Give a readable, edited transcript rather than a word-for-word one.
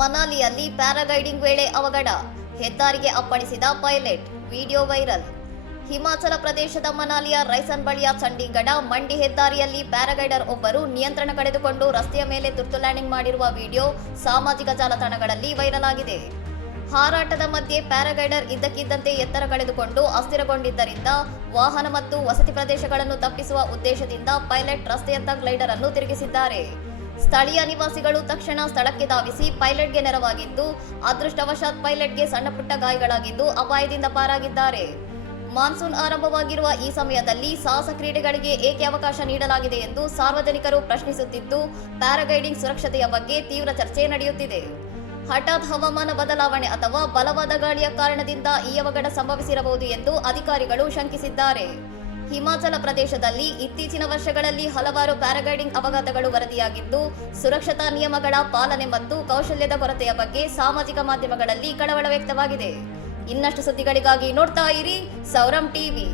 ಮನಾಲಿಯಲ್ಲಿ paragliding ವೇಳೆ ಅವಘಡ, ಹೆದ್ದಾರಿಗೆ ಅಪ್ಪಳಿಸಿದ ಪೈಲಟ್, ವಿಡಿಯೋ ವೈರಲ್. ಹಿಮಾಚಲ ಪ್ರದೇಶದ ಮನಾಲಿಯ ರೈಸನ್ ಬಳಿಯ ಚಂಡೀಗಢ ಮಂಡಿ ಹೆದ್ದಾರಿಯಲ್ಲಿ ಪ್ಯಾರಾಗ್ಲೈಡರ್ ಒಬ್ಬರು ನಿಯಂತ್ರಣ ಕಳೆದುಕೊಂಡು ರಸ್ತೆಯ ಮೇಲೆ ತುರ್ತು ಲ್ಯಾಂಡಿಂಗ್ ಮಾಡಿರುವ ವಿಡಿಯೋ ಸಾಮಾಜಿಕ ಜಾಲತಾಣಗಳಲ್ಲಿ ವೈರಲ್ ಆಗಿದೆ. ಹಾರಾಟದ ಮಧ್ಯೆ ಪ್ಯಾರಾಗ್ಲೈಡರ್ ಇದ್ದಕ್ಕಿದ್ದಂತೆ ಎತ್ತರ ಕಳೆದುಕೊಂಡು ಅಸ್ಥಿರಗೊಂಡಿದ್ದರಿಂದ ವಾಹನ ಮತ್ತು ವಸತಿ ಪ್ರದೇಶಗಳನ್ನು ತಪ್ಪಿಸುವ ಉದ್ದೇಶದಿಂದ ಪೈಲಟ್ ರಸ್ತೆಯತ್ತ ಗ್ಲೈಡರ್ ಅನ್ನು ತಿರುಗಿಸಿದ್ದಾರೆ. ಸ್ಥಳೀಯ ನಿವಾಸಿಗಳು ತಕ್ಷಣ ಸ್ಥಳಕ್ಕೆ ಧಾವಿಸಿ ಪೈಲಟ್ಗೆ ನೆರವಾಗಿದ್ದು, ಅದೃಷ್ಟವಶಾತ್ ಪೈಲಟ್ಗೆ ಸಣ್ಣಪುಟ್ಟ ಗಾಯಗಳಾಗಿದ್ದು ಅಪಾಯದಿಂದ ಪಾರಾಗಿದ್ದಾರೆ. ಮಾನ್ಸೂನ್ ಆರಂಭವಾಗಿರುವ ಈ ಸಮಯದಲ್ಲಿ ಸಾಹಸ ಕ್ರೀಡೆಗಳಿಗೆ ಏಕೆ ಅವಕಾಶ ನೀಡಲಾಗಿದೆ ಎಂದು ಸಾರ್ವಜನಿಕರು ಪ್ರಶ್ನಿಸುತ್ತಿದ್ದು, ಪ್ಯಾರಾಗ್ಲೈಡಿಂಗ್ ಸುರಕ್ಷತೆಯ ಬಗ್ಗೆ ತೀವ್ರ ಚರ್ಚೆ ನಡೆಯುತ್ತಿದೆ. ಹಠಾತ್ ಹವಾಮಾನ ಬದಲಾವಣೆ ಅಥವಾ ಬಲವಾದ ಗಾಳಿಯ ಕಾರಣದಿಂದ ಈ ಅವಘಡ ಸಂಭವಿಸಿರಬಹುದು ಎಂದು ಅಧಿಕಾರಿಗಳು ಶಂಕಿಸಿದ್ದಾರೆ. ಹಿಮಾಚಲ ಪ್ರದೇಶದಲ್ಲಿ ಇತ್ತೀಚಿನ ವರ್ಷಗಳಲ್ಲಿ ಹಲವಾರು ಪ್ಯಾರಾಗ್ಲೈಡಿಂಗ್ ಅಪಘಾತಗಳು ವರದಿಯಾಗಿದ್ದು, ಸುರಕ್ಷತಾ ನಿಯಮಗಳ ಪಾಲನೆ ಮತ್ತು ಕೌಶಲ್ಯದ ಕೊರತೆಯ ಬಗ್ಗೆ ಸಾಮಾಜಿಕ ಮಾಧ್ಯಮಗಳಲ್ಲಿ ಕಳವಳ ವ್ಯಕ್ತವಾಗಿದೆ. ಇನ್ನಷ್ಟು ಸುದ್ದಿಗಳಿಗಾಗಿ ನೋಡ್ತಾ ಇರಿ ಸೌರಂ ಟಿವಿ.